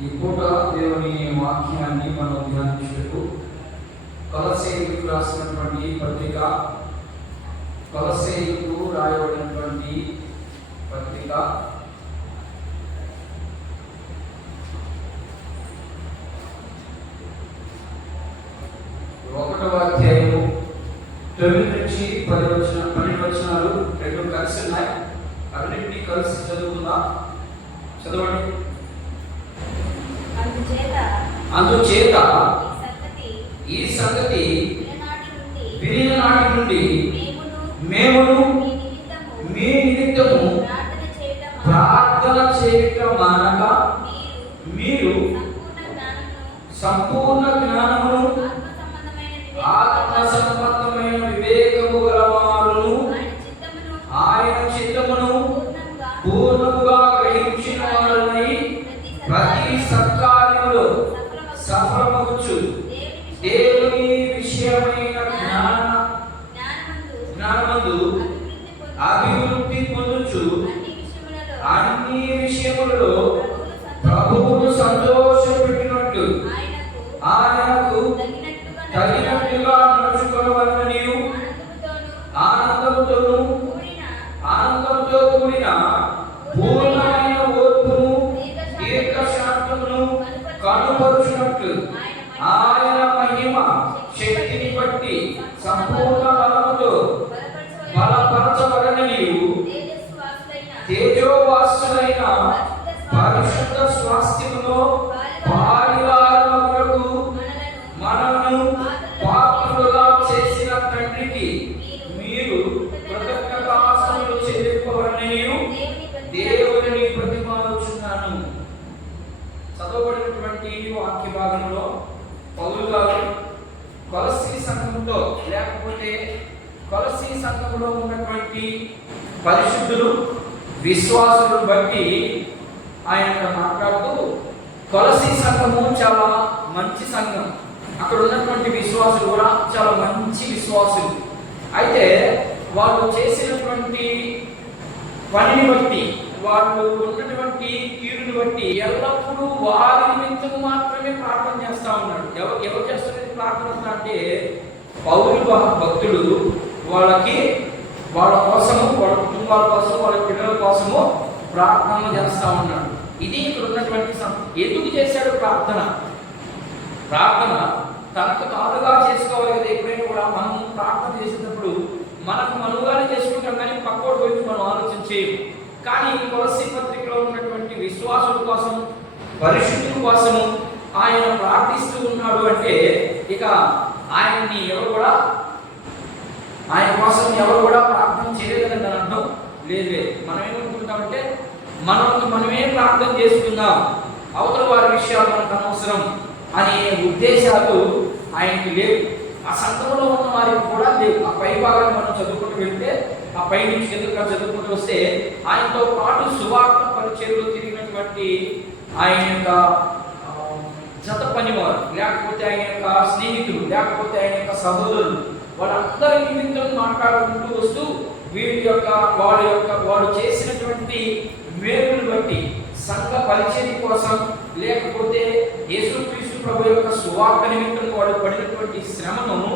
ఈ పూట దేవుని వాక్యాన్ని మనం ధ్యానించుటకు కొలసేయులకు రాసినటువంటి పత్రిక కొలసేయులకు రాయబడినటువంటి పత్రిక. ఒకటవ అధ్యాయము తొమ్మిది నుంచి పది వచ్చిన పన్నెండు వచనాలు రెండు కలిసి ఉన్నాయి. అన్నింటినీ కలిసి చదువుకుందాం. చదవండి. అందుచేత ఈ సంగతి విరిగిన నాటి నుండి మేమును మీ నిమిత్తము ప్రార్థన చేయటం మానగా మీరు మీరు సంపూర్ణ జ్ఞానమును సంపూర్ణ జ్ఞానమును ఆత్మ సంబంధమైన శక్తిని బట్టి సంపూర్ణ బలముతో బలపరచబడని తేజోవాసులైన పరిశుద్ధ స్వాస్థ్యములో పారివారములకు మనలను పాత్రులుగా చేసిన తండ్రికి మీరు కృతజ్ఞతాసనలు చెల్లింపవలని దేవుని ప్రతిపాదించున్నాను చదవబడినటువంటి వాక్య భాగంలో పౌలు గారు కొలసి సంఘంలో లేకపోతే కొలసి సంఘంలో ఉన్నటువంటి పరిశుద్ధులు విశ్వాసులను బట్టి ఆయన మాట్లాడుతూ కొలసి సంఘము చాలా మంచి సంఘం. అక్కడ ఉన్నటువంటి విశ్వాసులు కూడా చాలా మంచి విశ్వాసులు. అయితే వాళ్ళు చేసినటువంటి పనిని బట్టి వాళ్ళు ఉన్నటువంటి తీరుని బట్టి ఎల్లప్పుడూ వారి నిమిత్తం మాత్రమే ప్రార్థన చేస్తా ఉన్నాడు ఎవరు ఎవరు చేస్తున్నది ప్రార్థన అంటే పౌరులు భక్తులు వాళ్ళకి వాళ్ళ కోసము వాళ్ళ కుటుంబాల కోసం వాళ్ళ పిల్లల కోసము ప్రార్థన చేస్తా ఉన్నాడు. ఇది ఇక్కడ ఉన్నటువంటి ఎందుకు చేశాడు ప్రార్థన? ప్రార్థన తనకు తానుగా చేసుకోవాలి కదా ఎప్పుడైనా కూడా. మనం ప్రార్థన చేసేటప్పుడు మనకు మనుగానే చేసుకుంటాం కానీ పక్కోడు గురించి మనం ఆలోచన చేయము. కానీ ఈ తులసి పత్రికలో ఉన్నటువంటి విశ్వాసుల కోసం పరిశుద్ధుల కోసము ఆయన ప్రార్థిస్తూ ఉన్నాడు అంటే ఇక ఆయన్ని ఎవరు కూడా ఆయన కోసం ఎవరు కూడా ప్రార్థన చేయలేదని దాని అర్థం లేదు లేదు. మనం ఏమనుకుంటామంటే మనం మనమే ప్రార్థన చేసుకుందాం. అవతల వారి విషయాలు మనకు అనవసరం అనే ఉద్దేశాలు ఆయనకి లేవు. ఆ సంఘంలో ఉన్న వారికి కూడా లేవు. ఆ పై భాగాన్ని మనం చదువుకుంటూ వెళ్తే ఆ పై నుంచి ఎదురుగా చదువుకుంటూ వస్తే ఆయనతో పాటు సువార్త పరిచయలో తిరిగినటువంటి ఆయన యొక్క జత పనివారు లేకపోతే ఆయన యొక్క స్నేహితులు లేకపోతే ఆయన యొక్క సహోదరులు వాళ్ళందరి నిమిత్తం మాట్లాడుకుంటూ వస్తూ వీడి యొక్క వాడి యొక్క వాడు చేసినటువంటి మేలును బట్టి సంఘ పరిచయం కోసం లేకపోతే యేసుక్రీస్తు ప్రభు యొక్క సువార్త నిమిత్తం వాడు పడినటువంటి శ్రమను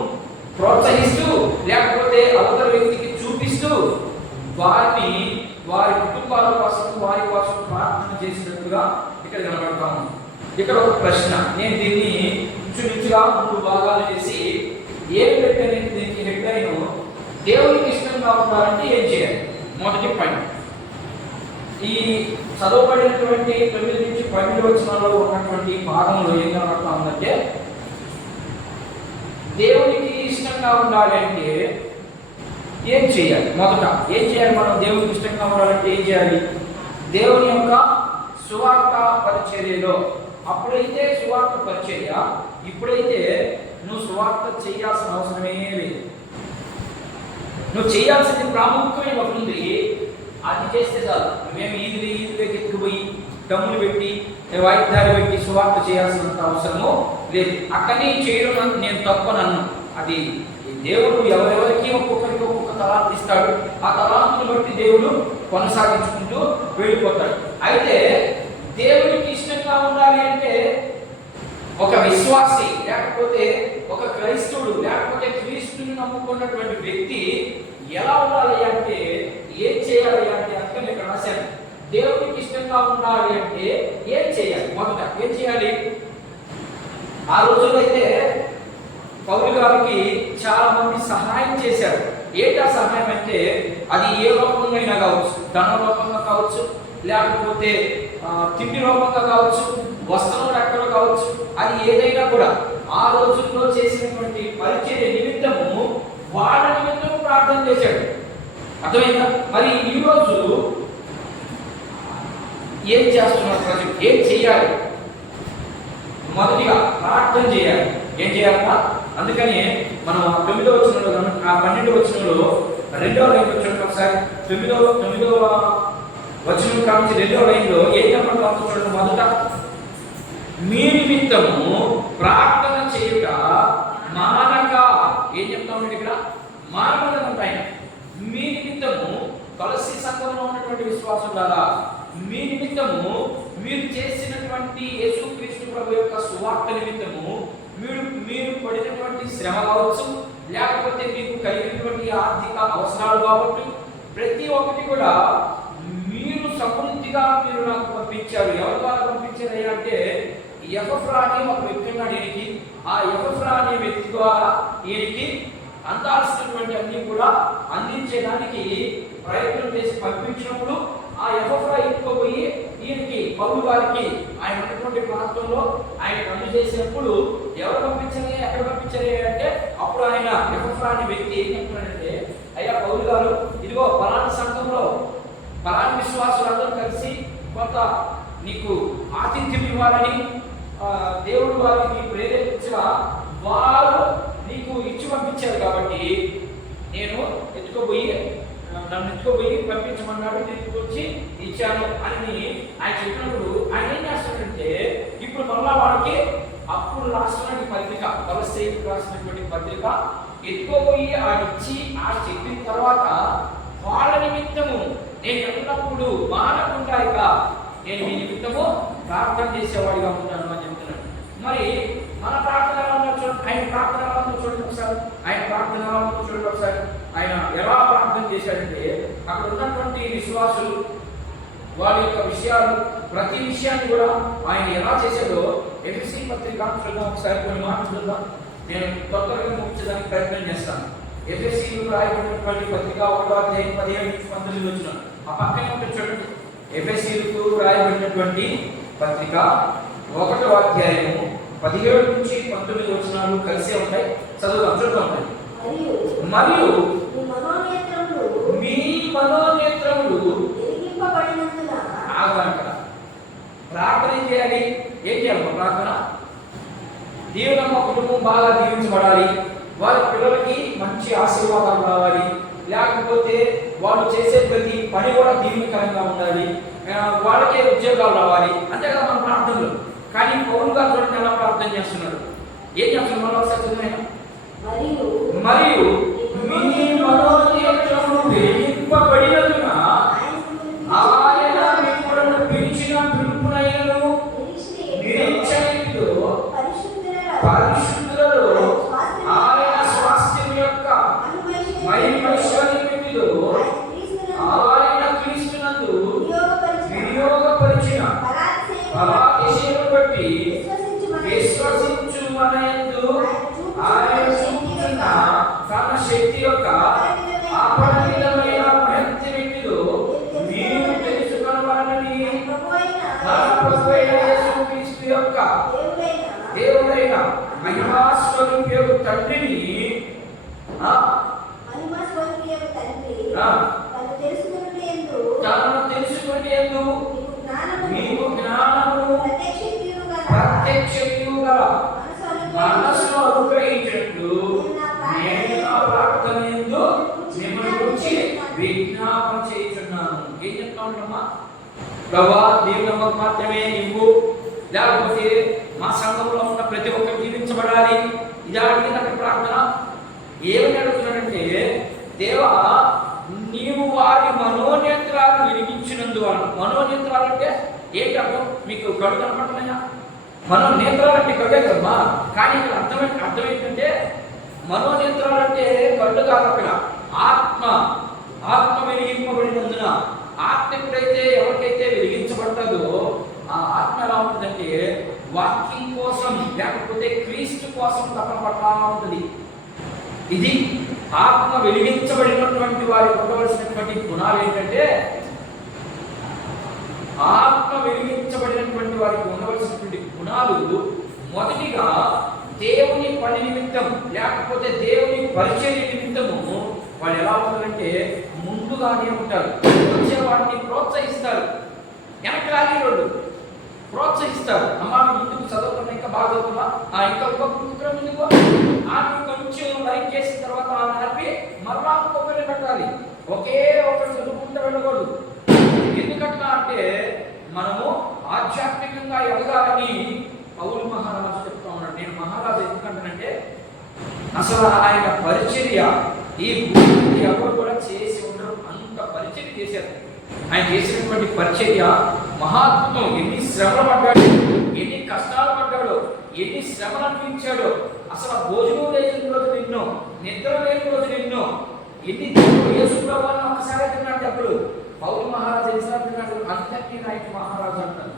ప్రోత్సహిస్తూ లేకపోతే అవతల వ్యక్తికి చూపిస్తూ వారిని వారి కుటుంబాల కోసం వారి కోసం ప్రార్థన చేసినట్టుగా ఇక్కడ కనబడతాము ఇక్కడ ఒక ప్రశ్న. నేను దీన్ని ఇంచుమించుగా మూడు భాగాలు చేసి ఏం పెట్టాను దీనికి? హెడ్లైన్ దేవునికి ఇష్టంగా ఉండాలంటే ఏం చేయాలి? మొదటి పాయింట్ ఈ చదవబడినటువంటి తొమ్మిది నుంచి పన్నెండు వచనాల్లో ఉన్నటువంటి భాగంలో ఏం కనబడతా ఉందంటే దేవునికి ఇష్టంగా ఉండాలి అంటే ఏం చేయాలి? మొదట ఏం చేయాలి? మనం దేవునికి ఇష్టంగా ఉండాలంటే ఏం చేయాలి? దేవుని యొక్క సువార్త పరిచర్యలో. అప్పుడైతే సువార్త పరిచర్య ఇప్పుడైతే నువ్వు సువార్త చేయాల్సిన అవసరమే లేదు. నువ్వు చేయాల్సింది ప్రాముఖ్యమైన ఒకటి ఉంది అది చేస్తే చాలు. మేము ఈదులు ఈదులోకి ఎత్తుకుపోయి డమ్ములు పెట్టి వాయిద్యాలు పెట్టి సువార్త చేయాల్సినంత అవసరము లేదు. అక్కడనే చేయడం నేను తప్పనన్ను అది దేవుడు ఎవరెవరికి ఒక్కొక్కరికి ఒక్కొక్క తలాంతి ఇస్తాడు. ఆ తలాంతుని బట్టి దేవుడు కొనసాగించుకుంటూ వెళ్ళిపోతాడు. అయితే దేవుడికి ఇష్టంగా ఉండాలి అంటే ఒక విశ్వాసి లేకపోతే ఒక క్రైస్తవుడు లేకపోతే క్రీస్తుని నమ్ముకున్నటువంటి వ్యక్తి ఎలా ఉండాలి అంటే ఏం చేయాలి అంటే అర్థం ఇక్కడ రాశాను దేవునికి ఇష్టంగా ఉండాలి అంటే ఏం చేయాలి? మొదట ఏం చేయాలి? ఆ రోజుల్లో అయితే పౌరు గారికి చాలా మంది సహాయం చేశారు. ఏటా సహాయం అంటే అది ఏ రూపంలో అయినా కావచ్చు ధన రూపంగా కావచ్చు లేకపోతే తిండి రూపంగా కావచ్చు వస్త్రం రెక్కలు కావచ్చు అది ఏదైనా కూడా. ఆ రోజుల్లో చేసినటువంటి పరిచర్య నిమిత్తము వాళ్ళ నిమిత్తము ప్రార్థన చేశాడు. అర్థమైందా? మరి ఈ రోజు ఏం చేస్తున్నారు ప్రజలు? ఏం చేయాలి మొదటిగా ప్రార్థన చేయాలి. ఏం చేయాలన్నా అందుకని మనం తొమ్మిదో వచ్చినలో ఆ పన్నెండు వచ్చినలో రెండవ లైన్ చూడండి ఒకసారి. తొమ్మిదో తొమ్మిదవ వచ్చిన కాంచి రెండో లైన్లో ఏం చెప్పడం చూడండి మొదట. మీ నిమిత్తము ప్రార్థన చేయుట మానక. ఏం చెప్తా ఉన్నాడు ఇక్కడ? మానవదనంట పైన. మీ నిమిత్తము తులసి సంఘంలో ఉన్నటువంటి విశ్వాసం ద్వారా మీ నిమిత్తము మీరు చేసినటువంటి యేసుక్రీస్తు ప్రభు యొక్క సువార్త నిమిత్తము మీరు మీరు పడినటువంటి శ్రమ కావచ్చు లేకపోతే మీకు కలిగినటువంటి ఆర్థిక అవసరాలు కాబట్టి ప్రతి ఒక్కటి కూడా మీరు సమృద్ధిగా మీరు నాకు పంపించారు. ఎవరి ద్వారా పంపించారు అంటే ఎఫ్ఎఫ్రా అని ఒక వ్యక్తి ఉన్నాడు ఈయనకి. ఆ ఎఫ్ఎఫ్రా అనే వ్యక్తి ద్వారా ఈయనకి అందాల్సినటువంటి అన్ని కూడా అందించేదానికి ప్రయత్నం చేసి పంపించినప్పుడు ఆ ఎఫ్రా ఎత్తుకోపోయి ఈయనకి పౌరు గారికి ఆయన ఉన్నటువంటి ప్రాంతంలో ఆయన పనులు చేసినప్పుడు ఎవరు పంపించలే ఎక్కడ పంపించలే అంటే అప్పుడు ఆయన ఎఫ్ఎఫ్రా అనే వ్యక్తి ఏం చెప్తున్నాడంటే అయ్యా పౌరు గారు ఇదిగో పలానా సంఘంలో పలానా విశ్వాసులందరూ కలిసి కొంత నీకు ఆతిథ్యం ఇవ్వాలని దేవుడు వారికి ప్రేరేపించిన వారు నీకు ఇచ్చి పంపించారు కాబట్టి నేను ఎత్తుకోబోయి నన్ను ఎత్తుకోబోయి పంపించమన్నాడు నేను వచ్చి ఇచ్చాను అని ఆయన చెప్పినప్పుడు ఆయన ఏం చేస్తాడంటే ఇప్పుడు మళ్ళా వాడికి అప్పుడు రాసినటువంటి పత్రిక కొలసేపు రాసినటువంటి పత్రిక ఎత్తుకోబోయి ఆడిచ్చి ఆ చెప్పిన తర్వాత వాళ్ళ నిమిత్తము నేను ఎల్లప్పుడూ మానకుండా ఇక నేను మీ నిమిత్తము ప్రార్థన చేసేవాడిగా ఉంటాను మరి మన ప్రార్థన ఎలా ఉందో చూడండి ఆయన ప్రార్థన ఎలా ఉందో చూడండి ఒకసారి. ఆయన ప్రార్థన ఎలా ఉందో చూడండి ఒకసారి. ఆయన ఎలా ప్రార్థన చేశాడంటే అక్కడ ఉన్నటువంటి విశ్వాసులు వారి యొక్క విషయాలు ప్రతి విషయాన్ని కూడా ఆయన ఎలా చేశాడో ఎఫ్సి పత్రిక చూద్దాం ఒకసారి కొన్ని మాటలు చూద్దాం. నేను తొందరగా ముగించడానికి ప్రయత్నం చేస్తాను. ఎఫ్ఎస్సీలు రాయబడినటువంటి పత్రిక ఒకటో అధ్యాయం పదిహేను నుంచి పంతొమ్మిది వచ్చిన ఆ పక్కనే ఉంటుంది చూడండి. ఎఫ్ఎస్సీలకు రాయబడినటువంటి పత్రిక ఒకటో అధ్యాయము పదిహేడు నుంచి పంతొమ్మిది వచనాలు కలిసే ఉంటాయి. చదువుదాం చూద్దాం మరియు మీ మనోనేత్రములు ప్రార్థన ఏం చేయాలి? ఏం చేయాలి ప్రార్థన? దేవునమ్మ కుటుంబం బాగా దీవించబడాలి. వారి పిల్లలకి మంచి ఆశీర్వాదాలు రావాలి. లేకపోతే వాళ్ళు చేసే ప్రతి పని కూడా దీవెనకరంగా ఉండాలి. వాళ్ళకే ఉద్యోగాలు రావాలి. అంతే కదా మన ప్రార్థనలు. కానీ పౌరు గారు చూడండి ఎలా ప్రార్థన చేస్తున్నాడు ఏం చేస్తున్నాడు మళ్ళీ ఒకసారి చదివాను. మరియు మరియు మీ మనోనేత్రములు వెలిగింపబడినందున ప్రభా మాత్రమే ఇవ్వు లేకపోతే మా సంఘంలో ఉన్న ప్రతి ఒక్కరు జీవించబడాలి. ఇది అడిగిన ప్రార్థన ఏమని అడుగుతున్నాడంటే దేవా నీవు వారి మనోనేత్రాలు వెలిగించినందువలన మనోనేత్రాలు అంటే ఏంటి అర్థం? మీకు కళ్ళు కనపడుతున్నాయా? మనో నేత్రాలు అంటే కళ్ళే కదమ్మా. కానీ ఇక్కడ అర్థం అర్థం ఏంటంటే మనోనేత్రాలంటే కళ్ళు కాదు అక్కడ. ఆత్మ ఆత్మ వెలిగింపబడినందున ఆత్మ ఎప్పుడైతే ఎవరికైతే వెలిగించబడతాదో ఆ ఆత్మ ఎలా ఉంటుందంటే వాక్యం కోసం లేకపోతే క్రీస్తు కోసం తపన పడతా ఉంటుంది. ఇది ఆత్మ వెలిగించబడినటువంటి వారికి ఉండవలసినటువంటి గుణాలు ఏంటంటే ఆత్మ వెలిగించబడినటువంటి వారికి ఉండవలసినటువంటి గుణాలు మొదటిగా దేవుని పని నిమిత్తం లేకపోతే దేవుని పరిచయ నిమిత్తము వాళ్ళు ఎలా ఉంటారంటే ముందుగానే ఉంటారు. వచ్చే వాటిని ప్రోత్సహిస్తారు. వెనకాలి వాళ్ళు ప్రోత్సహిస్తారు. అమ్మా ముందుకు చదువుకున్నా ఇంకా బాగా చదువుకున్నా ఆ ఇంకా ఇంకొక ముందుకు ఆమె కొంచెం లైక్ చేసిన తర్వాత ఆమె ఆపి మరలా ఇంకొకరిని పెట్టాలి. ఒకే ఒకరు చదువుకుంటూ వెళ్ళకూడదు. ఎందుకట్లా అంటే మనము ఆధ్యాత్మికంగా ఎదగాలని పౌరు మహారాజు చెప్తా ఉన్నాడు. నేను మహారాజు ఎందుకంటానంటే అసలు ఆయన పరిచర్య ఈ భూమి ఎవరు కూడా చేసి ఉండరు అంత పరిచయం చేశారు. ఆయన చేసినటువంటి పరిచర్య మహాత్మం ఎన్ని శ్రమలు పడ్డాడు ఎన్ని కష్టాలు పడ్డాడు ఎన్ని శ్రమలు అనిపించాడో అసలు భోజనం లేని రోజు నిన్ను నిద్ర లేని రోజు నిన్ను ఎన్ని వేసుకోవాలని ఒకసారి తిన్నాడు అప్పుడు పౌరు మహారాజు ఎన్నిసార్లు తిన్నాడు? అంతటి నాయకు మహారాజు అంటారు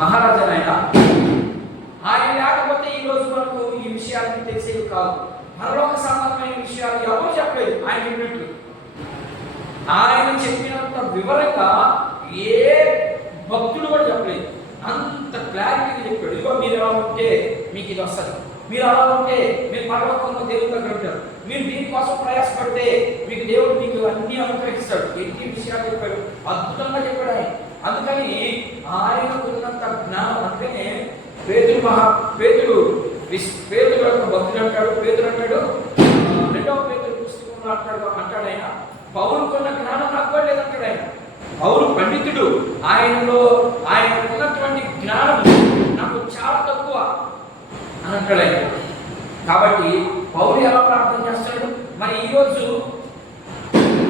మహారాజా ఆయన ఆయన లేకపోతే ఈ రోజు మనకు ఈ విషయాలన్నీ తెలిసేవి కాదు పరలోక సంబంధమైన విషయాలు ఎవరు చెప్పలేదు? ఆయన విన్నట్లు ఆయన చెప్పినంత వివరంగా ఏ భక్తుడు కూడా చెప్పలేదు. అంత క్లారిటీగా చెప్పాడు. ఇదిగో మీరు ఎలా ఉంటే మీకు ఇది వస్తుంది. మీరు అలా ఉంటే మీరు పరలోకంలో దేవుడు దగ్గర మీరు దీనికోసం ప్రయాసపడితే మీకు దేవుడు మీకు అన్ని అనుగ్రహిస్తాడు. ఎన్ని విషయాలు చెప్పాడు? అద్భుతంగా చెప్పాడు ఆయన. అందుకని ఆయనకు ఉన్నంత జ్ఞానం అందుకనే పేతుడు మహా పేతుడు విస్- పేతుడు భక్తులు అంటాడు పేదలు అంటాడు రెండవ పేదలు పుస్తకంలో అంటాడు అంటాడు ఆయన. పౌరుకున్న జ్ఞానం నాకు కూడా లేదంటాడు ఆయన. పౌరు పండితుడు ఆయనలో ఆయన ఉన్నటువంటి జ్ఞానం నాకు చాలా తక్కువ అని అంటాడు ఆయన. కాబట్టి పౌరు ఎలా ప్రార్థన చేస్తాడు? మరి ఈరోజు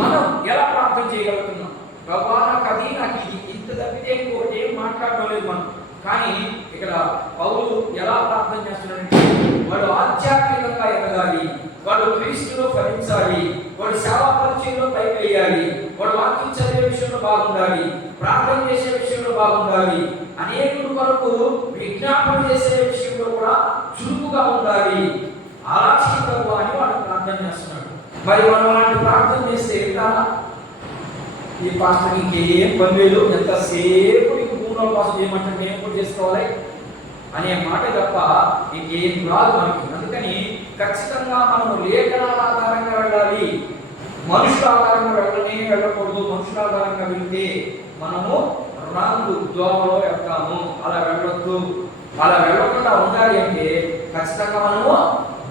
మనం ఎలా ప్రార్థన చేయగలుగుతున్నాం? ప్రభా నాకు అది నాకు ఇది ఇంత తప్పితే ఇంకోటి ఏం మాట్లాడలేదు మనం. కానీ ఇక్కడ పౌరులు ఎలా ప్రార్థన చేస్తున్నాడంటే వాడు ఆధ్యాత్మికంగా ఎదగాలి వాడు క్రీస్తులో ఫలించాలి వాడు సేవా పరిచయంలో పైకి వేయాలి వాడు వాక్యం చదివే విషయంలో బాగుండాలి ప్రార్థన చేసే విషయంలో బాగుండాలి అనేకుల కొరకు విజ్ఞాపన చేసే విషయంలో కూడా చురుకుగా ఉండాలి. ఆరాక్షితంగా అని వాడు ప్రార్థన చేస్తున్నాడు. మరి మనం అలాంటి ప్రార్థన చేస్తే ఎట్లా? ఈ పాస్టర్ ఇంకేం పని లేదు. ఎంతసేపు నీకు కోసం చేయమంటే మేము కూడా చేసుకోవాలి అనే మాట తప్ప ఇంకేం రాదు మనకి. అందుకని ఖచ్చితంగా మనము లేఖనాల ఆధారంగా వెళ్ళాలి. మనుషుల ఆధారంగా వెళ్ళనే వెళ్ళకూడదు. మనుషుల ఆధారంగా వెళ్తే మనము రాంగు దోమలో వెళ్తాము. అలా వెళ్ళొద్దు. అలా వెళ్ళకుండా ఉండాలి అంటే ఖచ్చితంగా మనము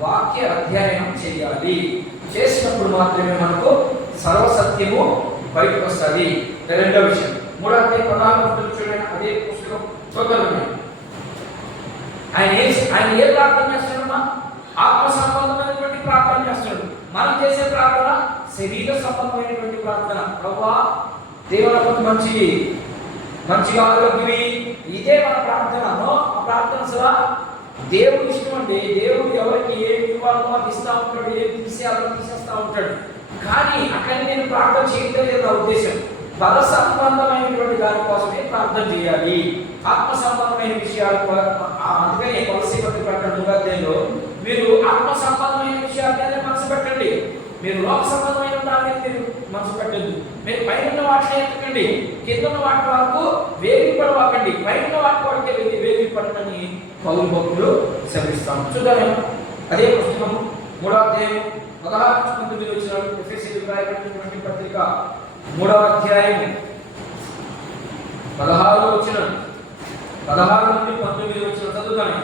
వాక్య అధ్యయనం చేయాలి. చేసినప్పుడు మాత్రమే మనకు సర్వసత్యము బయటకు వస్తుంది రెండో విషయం. మూడో అధ్యాయం పదహారు చూడండి అదే పుస్తకం చూద్దాం ఆయన ఏ ఆయన ఏ ప్రార్థన చేస్తున్నాడమ్మా ఆత్మ సంబంధమైనటువంటి ప్రార్థన చేస్తున్నాడు మనం చేసే ప్రార్థన శరీర సంబంధమైనటువంటి ప్రార్థన. ప్రభా దేవులకు మంచి మంచిగా ఆరోగ్యమి. ఇదే మన ప్రార్థన. ఆ ప్రార్థన సలా దేవుడు ఇష్టం అండి. దేవుడు ఎవరికి ఏమి ఇవ్వాలో అది ఇస్తా ఉంటాడు. ఏమి తీసేయాలో తీసేస్తా ఉంటాడు. కానీ అక్కడ నేను ప్రార్థన చేయడం లేదు నా ఉద్దేశం? పద సంబంధమైనటువంటి దానికోసమే ప్రార్థన చేయాలి. ఆత్మ సంబంధమైన విషయాలు కూడా- అందుకని కొలసి పత్రిక ప్రకటన మీరు ఆత్మ సంబంధమైన విషయాల మీద మనసు పెట్టండి. మీరు లోక సంబంధమైన దాని మీరు మనసు పెట్టద్దు. మీరు పైన ఉన్న వాటిని ఎత్తకండి. కింద ఉన్న వాటి వరకు వేగి పడవాకండి పైన ఉన్న వాటి వరకే వెళ్ళి వేగి పడమని పౌరు భక్తులు శ్రమిస్తాం చూద్దాం అదే పుస్తకం మూడో అధ్యాయం పదహారు పంతొమ్మిది వచ్చిన రాయబడినటువంటి పత్రిక మూడవ అధ్యాయం పదహారు వచ్చిన పదహారు నుండి పంతొమ్మిది వచ్చిన చదువుతాను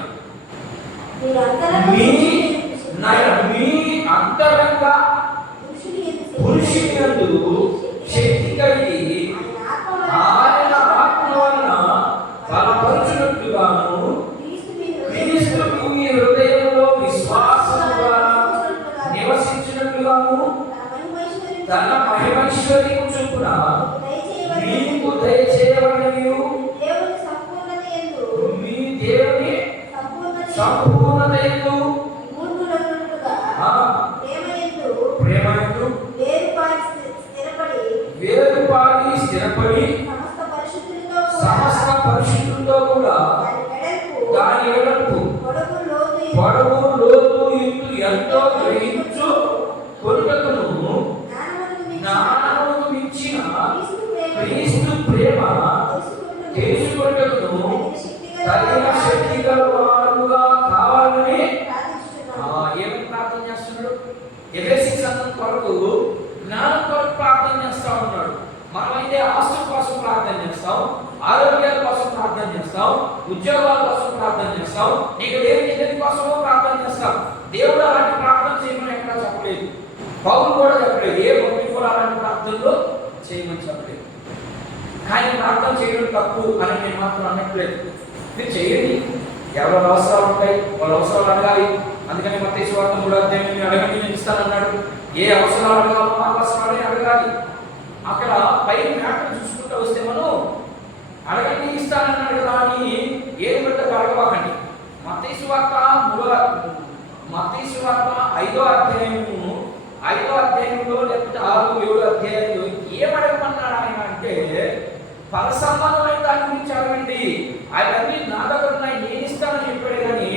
క్రీస్తు ప్రేమ క్రీస్తు ప్రేమ తెలుసుకొనుటకును తెలుసుకొనుటకును తగిన శక్తి గల వారుగా కావాలని ఆ, ప్రార్థిస్తున్నాను. ఏమని ప్రార్థన చేస్తున్నాడు ఎఫెసి సంఘం కొరకు జ్ఞానం కొరకు ప్రార్థన చేస్తా ఉన్నాడు మనమైతే ఆస్తుల కోసం ప్రార్థన చేస్తాం ఆరోగ్యాల కోసం ప్రార్థన చేస్తాం ఉద్యోగాల కోసం ప్రార్థన చేస్తాం నీకు లేని దేని కోసమో ప్రార్థన చేస్తాం దేవుడు అలాంటి ప్రార్థన చేయమని ఎక్కడా చెప్పలేదు పౌరులు కూడా చెప్పలేదు ఏ భక్తి కూడా అలాంటి ప్రార్థనలు చేయమని చెప్పలేదు కానీ ప్రార్థన చేయడం తప్పు అని నేను మాత్రం అనట్లేదు మీరు చేయండి. ఎవరి అవసరాలు ఉంటాయి వాళ్ళ అవసరాలు అడగాలి. అందుకని మత స్వార్థం కూడా అధ్యాయం మీరు అడగండి నేను ఇస్తానన్నాడు. ఏ అవసరాలు అడగాలో ఆ అవసరాలే అడగాలి. అక్కడ పైన మ్యాటర్ చూసుకుంటూ వస్తే మనం అడగండి ఇస్తానన్నాడు కదా అని ఏది పెద్ద అడగవాకండి మత వార్త మూడో మత స్వార్థ ఐదో అధ్యాయము ఐదో అధ్యాయంలో లేకపోతే ఆరు ఏడు అధ్యాయంలో ఏమడగమన్నాడు ఆయన అంటే పర సంబంధమైన దాని గురించి అడగండి. అవన్నీ నా దగ్గర ఉన్నాయి నేను ఇస్తానని చెప్పాడు కానీ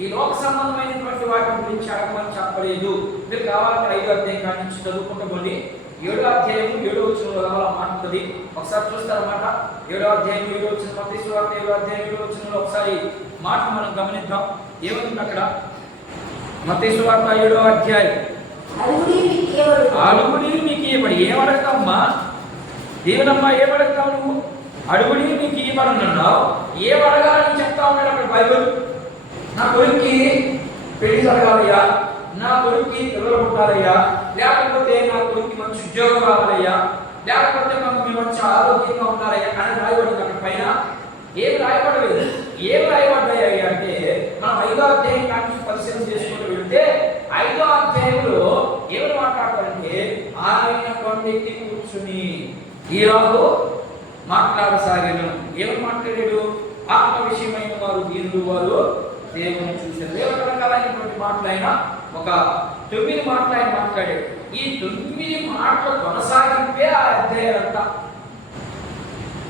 ఈ లోక సంబంధమైనటువంటి వాటి గురించి అడగమని చెప్పలేదు. మీరు కావాలంటే ఐదో అధ్యాయం కాడి నుంచి చదువుకుంటూ పోండి. ఏడో అధ్యాయం ఏడో వచ్చిన కావాల మాట ఉంటుంది. ఒకసారి చూస్తారన్నమాట. ఏడో అధ్యాయం ఏడో వచ్చిన ప్రతి సువార్త ఏడో అధ్యాయం ఏడో వచ్చిన ఒకసారి మాట మనం గమనిద్దాం. ఏముంది అక్కడ? మత సువార్త ఏడో అధ్యాయం. అడుగుడి మీకు ఇవ్వబడి ఏమడగతామ్మా దేవునమ్మా ఏమడగతావు నువ్వు? అడుగుడి నీకు ఇవ్వబడనన్నావు ఏం అడగాలని చెప్తా ఉన్నాడు అక్కడ బైబుల్? నా కొడుక్కి పెళ్ళి జరగాలయ్యా. నా కొడుక్కి పిల్లలు పుట్టాలయ్యా. లేకపోతే నా కొడుక్కి మంచి ఉద్యోగం రావాలయ్యా. లేకపోతే మనకు మంచి ఆరోగ్యంగా ఉండాలయ్యా అని రాయబడింది అక్కడ పైన. ఏం రాయబడలేదు. ఏం రాయబడ్డాయి అంటే మనం ఐదో అధ్యాయం కానీ పరిశీలన చేసుకుంటూ వెళ్తే ఐదో అధ్యాయంలో ఏమని మాట్లాడతారంటే ఆయన కొండెక్కి కూర్చుని ఈరోజు మాట్లాడసాగాను. ఏమని మాట్లాడాడు? ఆత్మ విషయమైన వారు దీనులు వారు దేవుని చూశారు. దేవుడు రకరకాలైనటువంటి మాటలు ఆయన ఒక తొమ్మిది మాటలు ఆయన మాట్లాడాడు. ఈ తొమ్మిది మాటల కొనసాగింపే ఆ అధ్యాయం అంతా.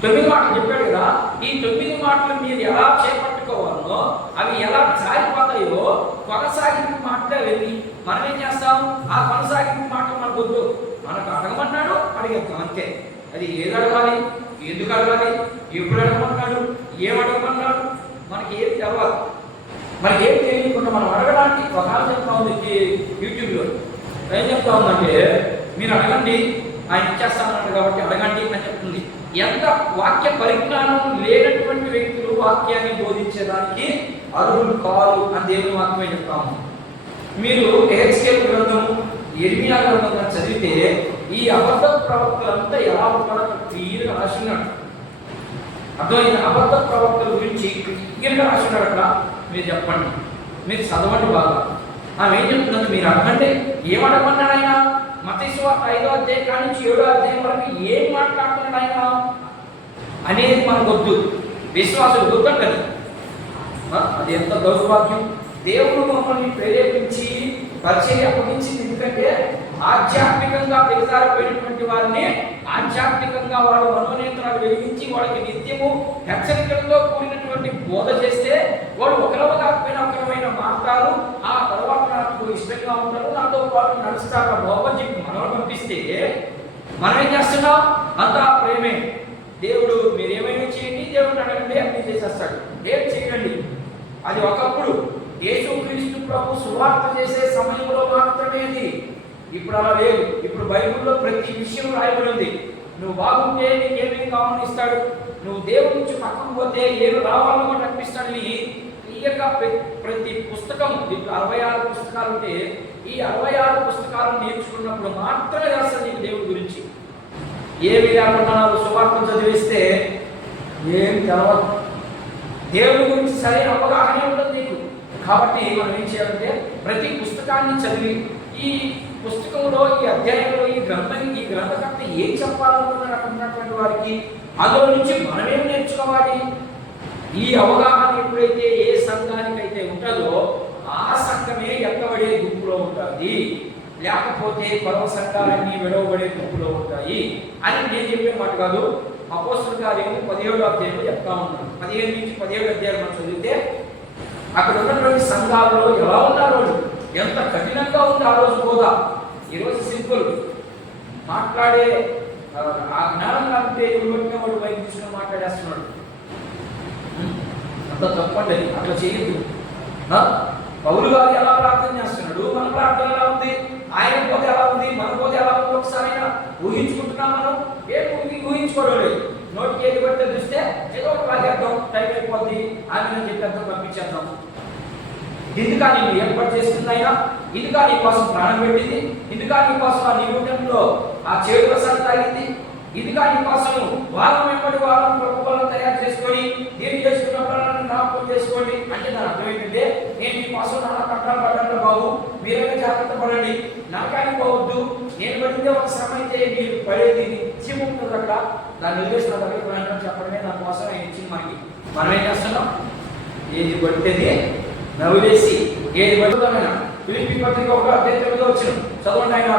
తొమ్మిది మాటలు చెప్పాడు కదా ఈ తొమ్మిది మాటలు మీరు ఎలా చేపట్టుకోవాలో అవి ఎలా జారిపోతాయో కొనసాగింపు మాటలే వెళ్ళి మనం ఏం చేస్తాం? ఆ కొనసాగింపు మాట మనకు వద్దు. మనకు అడగమన్నాడు అడిగేద్దాం అంతే. అది ఏది అడగాలి? ఎందుకు అడగాలి? ఎప్పుడు అడగమన్నాడు ఏం అడగమన్నాడు మనకి ఏం తెలవాలి? మనకి ఏం తెలియకుండా మనం అడగడానికి ఒక ఆమె చెప్తా ఉంది యూట్యూబ్లో. ఏం చెప్తా ఉందంటే మీరు అడగండి ఆయన ఇచ్చేస్తానన్నాడు కాబట్టి అడగండి అని చెప్తుంది. ఎంత వాక్య పరిజ్ఞానం లేనటువంటి వ్యక్తులు వాక్యాన్ని బోధించడానికి అర్హులు కాదు అని దేవుని వాక్యమే చెప్తాము మీరు ఎహెచ్కేల్ గ్రంథము ఎర్మియా గ్రంథం చదివితే ఈ అబద్ధ ప్రవక్తలంతా ఎలా ఉంటారో క్లియర్గా రాసినాడు. అర్థమైంది? అబద్ధ ప్రవక్తల గురించి క్లియర్గా రాసినాడు అక్కడ. మీరు చెప్పండి. మీరు చదవండి బాగా. ఆమె ఏం చెప్తున్నది? మీరు అడగండి. ఏమడమన్నాడు ఆయన? మతేశ్వర ఐదో అధ్యాయం కానీ ఏడో అధ్యాయం వరకు ఏం మాట్లాడుతున్నాడు ఆయన? అనేది మనకు వద్దు. విశ్వాసం వద్దంటది కదా అది ఎంత దౌర్భాగ్యం. దేవుడు మమ్మల్ని ప్రేరేపించి పరిచయం అప్పగించింది ఎందుకంటే ఆధ్యాత్మికంగా దిగజారిపోయినటువంటి వారిని ఆధ్యాత్మికంగా వాళ్ళ మనోనేత్రాలు వెలిగించి వాళ్ళకి నిత్యము హెచ్చరికలతో కూడినటువంటి బోధ చేస్తే వాళ్ళు ఒకరవ కాకపోయినా ఒకరమైన మాట్లాడు ఆ తర్వాత నాకు ఇష్టంగా ఉంటారు నాతో పాటు నడుస్తారు లోపల చెప్పి మనల్ని పంపిస్తే మనం ఏం చేస్తున్నాం? అంతా ప్రేమే. దేవుడు మీరు ఏమైనా చేయండి దేవుడు అడగండి అన్ని చేసేస్తాడు. ఏం చేయండి? అది ఒకప్పుడు యేసుక్రీస్తు ప్రభు సువార్త చేసే సమయంలో మాత్రమే అది. ఇప్పుడు అలా లేదు. ఇప్పుడు బైబిల్లో ప్రతి విషయం రాయబడి ఉంది. నువ్వు బాగుంటే నీకు ఏమేమి కావాలని ఇస్తాడు? నువ్వు దేవుడి నుంచి పక్కకు పోతే ఏమి రావాలని కూడా అనిపిస్తాడని క్లియర్గా ప్రతి పుస్తకం నీకు అరవై ఆరు పుస్తకాలు ఉంటే ఈ అరవై ఆరు పుస్తకాలు నేర్చుకున్నప్పుడు మాత్రమే తెలుస్తుంది నీకు దేవుడి గురించి. ఏమి లేకుండా నాకు సువార్త చదివిస్తే ఏం తెలవదు. దేవుడి గురించి సరైన అవగాహన ఉండదు నీకు. కాబట్టి మనం ఏం చేయాలంటే ప్రతి పుస్తకాన్ని చదివి ఈ పుస్తకంలో ఈ అధ్యాయంలో ఈ గ్రంథం ఈ గ్రంథకర్త ఏం చెప్పాలనుకున్నారు అక్కడ వారికి అందులో నుంచి మనమేం నేర్చుకోవాలి? ఈ అవగాహన ఎప్పుడైతే ఏ సంఘానికైతే ఉంటుందో ఆ సంఘమే ఎక్కబడే గుంపులో ఉంటుంది. లేకపోతే పరమ సంఘాలన్నీ విడవబడే గుంపులో ఉంటాయి అని నేను చెప్పే మాట కాదు. అపోస్తుల కార్యము పదిహేడు అధ్యాయంలో చెప్తా ఉన్నాను. పదిహేడు నుంచి పదిహేడు అధ్యాయం మనం చదివితే అక్కడ ఉన్నటువంటి సంఘాలలో ఎలా ఉన్నారు ఎంత కఠినంగా ఉంది ఆ రోజు కూడా ఈరోజు సింపుల్. మాట్లాడే ఆ, జ్ఞానం కంటే ఇవ్వటం వాడు బయట తీసుకుని మాట్లాడేస్తున్నాడు. అంత తప్పండి అట్లా చేయొద్దు. పౌరు గారు ఎలా ప్రార్థన చేస్తున్నాడు? మన ప్రార్థన ఎలా ఉంది? ఆయన పోతే ఎలా ఉంది? మన పోతే ఎలా ఉంది? ఒకసారి అయినా ఊహించుకుంటున్నాం మనం? ఏం ఊహి ఊహించుకోవడం లేదు నోటికి ఏది పడితే చూస్తే ఏదో ఒక లాగేద్దాం టైం అయిపోద్ది. ఆమె చెప్పేద్దాం పంపించేద్దాం. ఇందుకా నీకు ఏర్పాటు చేస్తుంది ఆయన ఇందుకా నీ కోసం ప్రాణం పెట్టింది? ఇందుకా నీ కోసం ఆ నిగుణంలో ఆ చేడు రసాన్ని తాగింది? ఇందుకా నీ కోసం వారం వెంబడి వారం ప్రభుత్వాలను తయారు చేసుకొని నేను చేసుకున్నప్పుడు జ్ఞాపకం చేసుకోండి అంటే దాని అర్థం ఏంటంటే నేను మీ కోసం నా కట్టాలు పడ్డాను బాబు. మీరైనా జాగ్రత్త పడండి. నరకానికి పోవద్దు. నేను పడితే ఒక శ్రమ అయితే మీరు పడేది నిత్యం ఉంటుంది అక్కడ. దాన్ని వదిలేసిన దగ్గర చెప్పడమే దానికోసం ఆయన ఇచ్చింది మనకి. మనం ఏం చేస్తున్నాం? ఏది పట్టేది నవ్వులేసి ఏది పడుతుందైనా పిలిపి పత్రిక ఒక అధ్యాయం తొమ్మిదో వచ్చిన చదవండి ఆయన.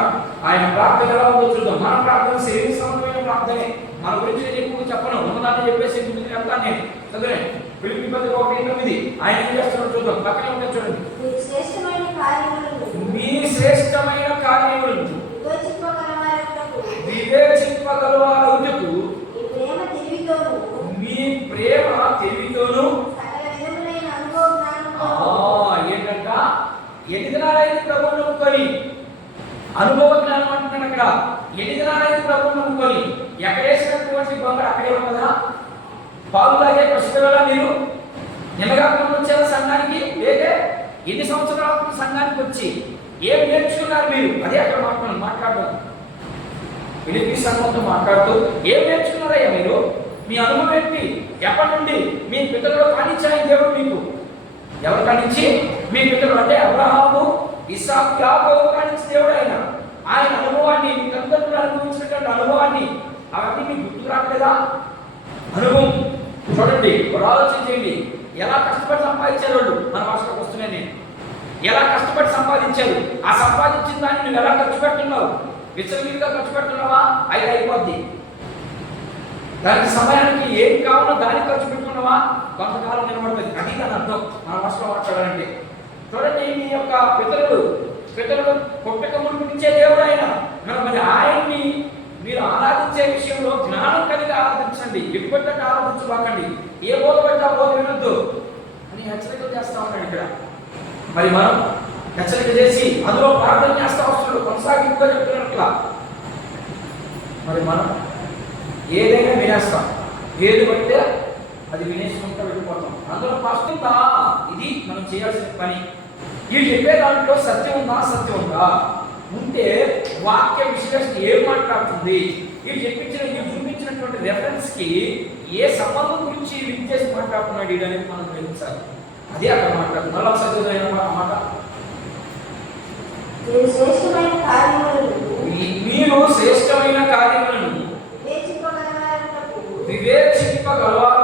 ఆయన ప్రార్థన ఎలా ఉందో చూద్దాం. మన ప్రార్థన శరీర సంబంధమైన ప్రార్థనే. మన గురించి నేను ఎక్కువ చెప్పను. ఉన్నదాన్ని చెప్పేసి ముందుకు వెళ్తాను నేను. చదవండి. పిలిపి పత్రిక ఒకటి తొమ్మిది. ఆయన ఏం చేస్తున్నాడు చూద్దాం. పక్కనే ఉంటుంది చూడండి. మీ శ్రేష్టమైన వివేచింపగలవారటకు వివేచింపగలవారుటకు మీ ప్రేమ తెలివితోను మీ ప్రేమ తెలివితోను సకల విధములైన అనుభవ ఆ, జ్ఞానముతో ఏంటంట ఎన్ని ప్రభువు నమ్ముకొని? అనుభవ జ్ఞానం అంటున్నాడు అక్కడ. ఎన్ని ప్రభువు నమ్ముకొని? ఎక్కడేసినటువంటి బంగారు అక్కడే ఉన్నదా? పాలు తాగే పసిపిల్లలా మీరు నిన్నగా వచ్చారా సంఘానికి? లేదే ఎన్ని సంవత్సరాల సంఘానికి వచ్చి? ఏం నేర్చుకున్నారు మీరు? అదే అక్కడ మాట్లాడు మాట్లాడడం పిలిపి సంఘంతో మాట్లాడుతూ ఏం నేర్చుకున్నారయ్యా మీరు? మీ అనుభవం ఏంటి? ఎప్పటి నుండి మీ పితరులు కానిచ్చాయి దేవుడు మీకు ఎవరు కానించి మీ పిల్లలు అంటే అబ్రహాము ఇసాకు యాకోబు కానించి దేవుడు ఆయన ఆయన అనుభవాన్ని మీ తల్లిదండ్రులు అనుభవించినటువంటి అనుభవాన్ని అవన్నీ మీకు గుర్తు రావట్లేదా? అనుభవం. చూడండి ఒక ఆలోచన చేయండి. ఎలా కష్టపడి సంపాదించారు వాళ్ళు? మన భాషలోకి వస్తున్నాయి నేను. ఎలా కష్టపడి సంపాదించారు? ఆ సంపాదించిన దాన్ని నువ్వు ఎలా ఖర్చు పెడుతున్నావు? విచ్చలవిడిగా ఖర్చు పెడుతున్నావా? అయితే అయిపోద్ది. దానికి సమయానికి ఏం కావాలో దానికి ఖర్చు పెట్టుకున్నావా? కొంతకాలం నిలబడుతుంది అది దాని అర్థం. మన మనసులో మాట్లాడాలంటే చూడండి మీ యొక్క పితరులు పితరులు పుట్టక మునిపించే దేవుడు ఆయన. మరి మరి ఆయన్ని మీరు ఆరాధించే విషయంలో జ్ఞానం కలిగి ఆరాధించండి. ఎటువంటి ఆరాధించబాకండి. ఏ బోధ పెట్టా బోధ వినొద్దు. అని హెచ్చరిక చేస్తా ఉన్నాడు ఇక్కడ. మరి మనం హెచ్చరిక చేసి అందులో ప్రార్థన చేస్తా వస్తున్నాడు. కొనసాగింపుగా చెప్తున్నట్లా మరి మనం ఏదైనా వినేస్తాం. ఏది పడితే అది వినేసుకుంటూ వెళ్ళిపోతాం. అందులో ఫస్ట్ ఉందా ఇది మనం చేయాల్సిన పని. వీళ్ళు చెప్పే దాంట్లో సత్యం ఉందా? సత్యం ఉందా? ఉంటే వాక్య విశ్లేషణ ఏం మాట్లాడుతుంది? వీళ్ళు చెప్పించిన వీళ్ళు చూపించినటువంటి రెఫరెన్స్కి ఏ సంబంధం గురించి లింక్ చేసి మాట్లాడుతున్నాడు ఇది అనేది మనం గ్రహించాలి. అదే అక్కడ మాట్లాడుతుంది మళ్ళా సత్యమైన మాట? మీరు శ్రేష్టమైన కార్యములను から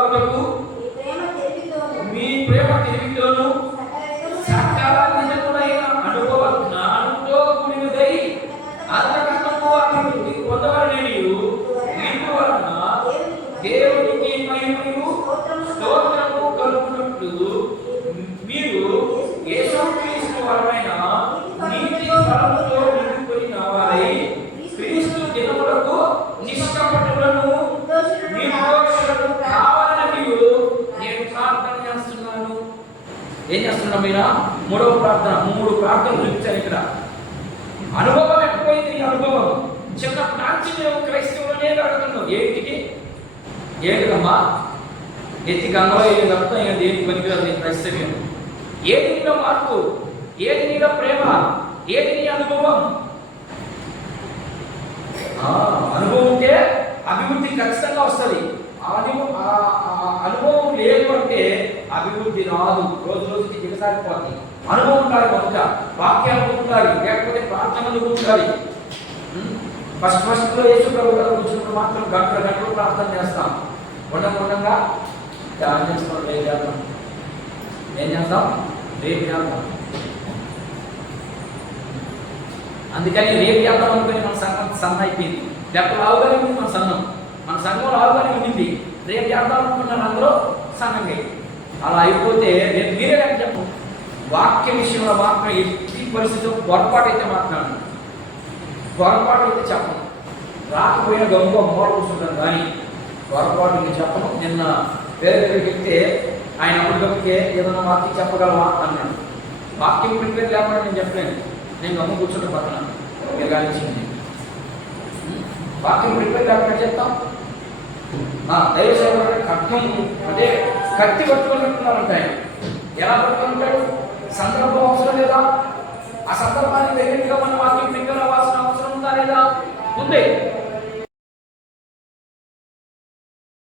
ఏం మూడవ ప్రార్థన మూడు ప్రార్థనలు ఇచ్చారు ఇక్కడ. అనుభవం ఎక్కువైంది అనుభవం. చిన్న నుంచి మేము క్రైస్తవులనే అడుగుతున్నాం ఏంటికి? ఏంటిదమ్మా ఎత్తి గంగలో ఏది అర్థం ఏంటి ఏంటి పనికిరాదు నీ క్రైస్తవ్యం. ఏది నీలో మార్పు? ఏది నీలో ప్రేమ? ఏది నీ అనుభవం? అనుభవం ఉంటే అభివృద్ధి ఖచ్చితంగా వస్తుంది. ఆ అనుభవం ఆ- అనుభవం లేదు అంటే అభివృద్ధి రాదు. రోజు రోజుకి దిగసారిపోతుంది అనుభవం ఉండాలి మొదట వాక్యాలు ఉండాలి. లేకపోతే ప్రార్థనలు ఉండాలి. ఫస్ట్ ఫస్ట్లో యేసు ప్రభు గారు కూర్చున్నప్పుడు మాత్రం గంటల గంటలు ప్రార్థన చేస్తాం. ఉండం ఉండంగా ధ్యానం చేస్తాం రేపు చేద్దాం? ఏం చేద్దాం? రేపు చేద్దాం. అందుకని రేపు చేద్దాం అనుకుని మన సంఘం సన్న అయిపోయింది లేకపోతే లావుగానే మన సన్నం. మన సంఘం లావుగానే ఉండింది. రేపు చేద్దాం అనుకున్నారు అందరూ సంఘంగా అలా అయిపోతే రేపు మీరే కానీ చెప్పు. వాక్య విషయంలో మాత్రం ఎట్టి పరిస్థితుల్లో పొరపాటు అయితే మాట్లాడు పొరపాటు అయితే చెప్పను. రాకపోయినా గమ్ముగా మూల కూర్చుంటాను కానీ పొరపాటు నేను చెప్పను. నిన్న వేరే దగ్గరికి వెళ్తే ఆయన అప్పటికప్పుడే ఏదైనా వాక్యం చెప్పగలవా అన్నాడు. వాక్యం ప్రిపేర్ లేకుండా నేను చెప్పలేను. నేను గమ్ము కూర్చుంటే పక్కన. ఎగాలించింది వాక్యం ప్రిపేర్ లేకుండా చెప్తాం? నా దైవ ఖడ్గం అంటే కత్తి పట్టుకున్నట్టున్నారంట ఆయన. ఎలా పట్టుకుంటాడు సందర్భం అవసరం లేదా? ఆ సందర్భానికి తగినట్టుగా మన వాక్యం ప్రిపేర్ అవ్వాల్సిన అవసరం ఉందా లేదా? ఉంది.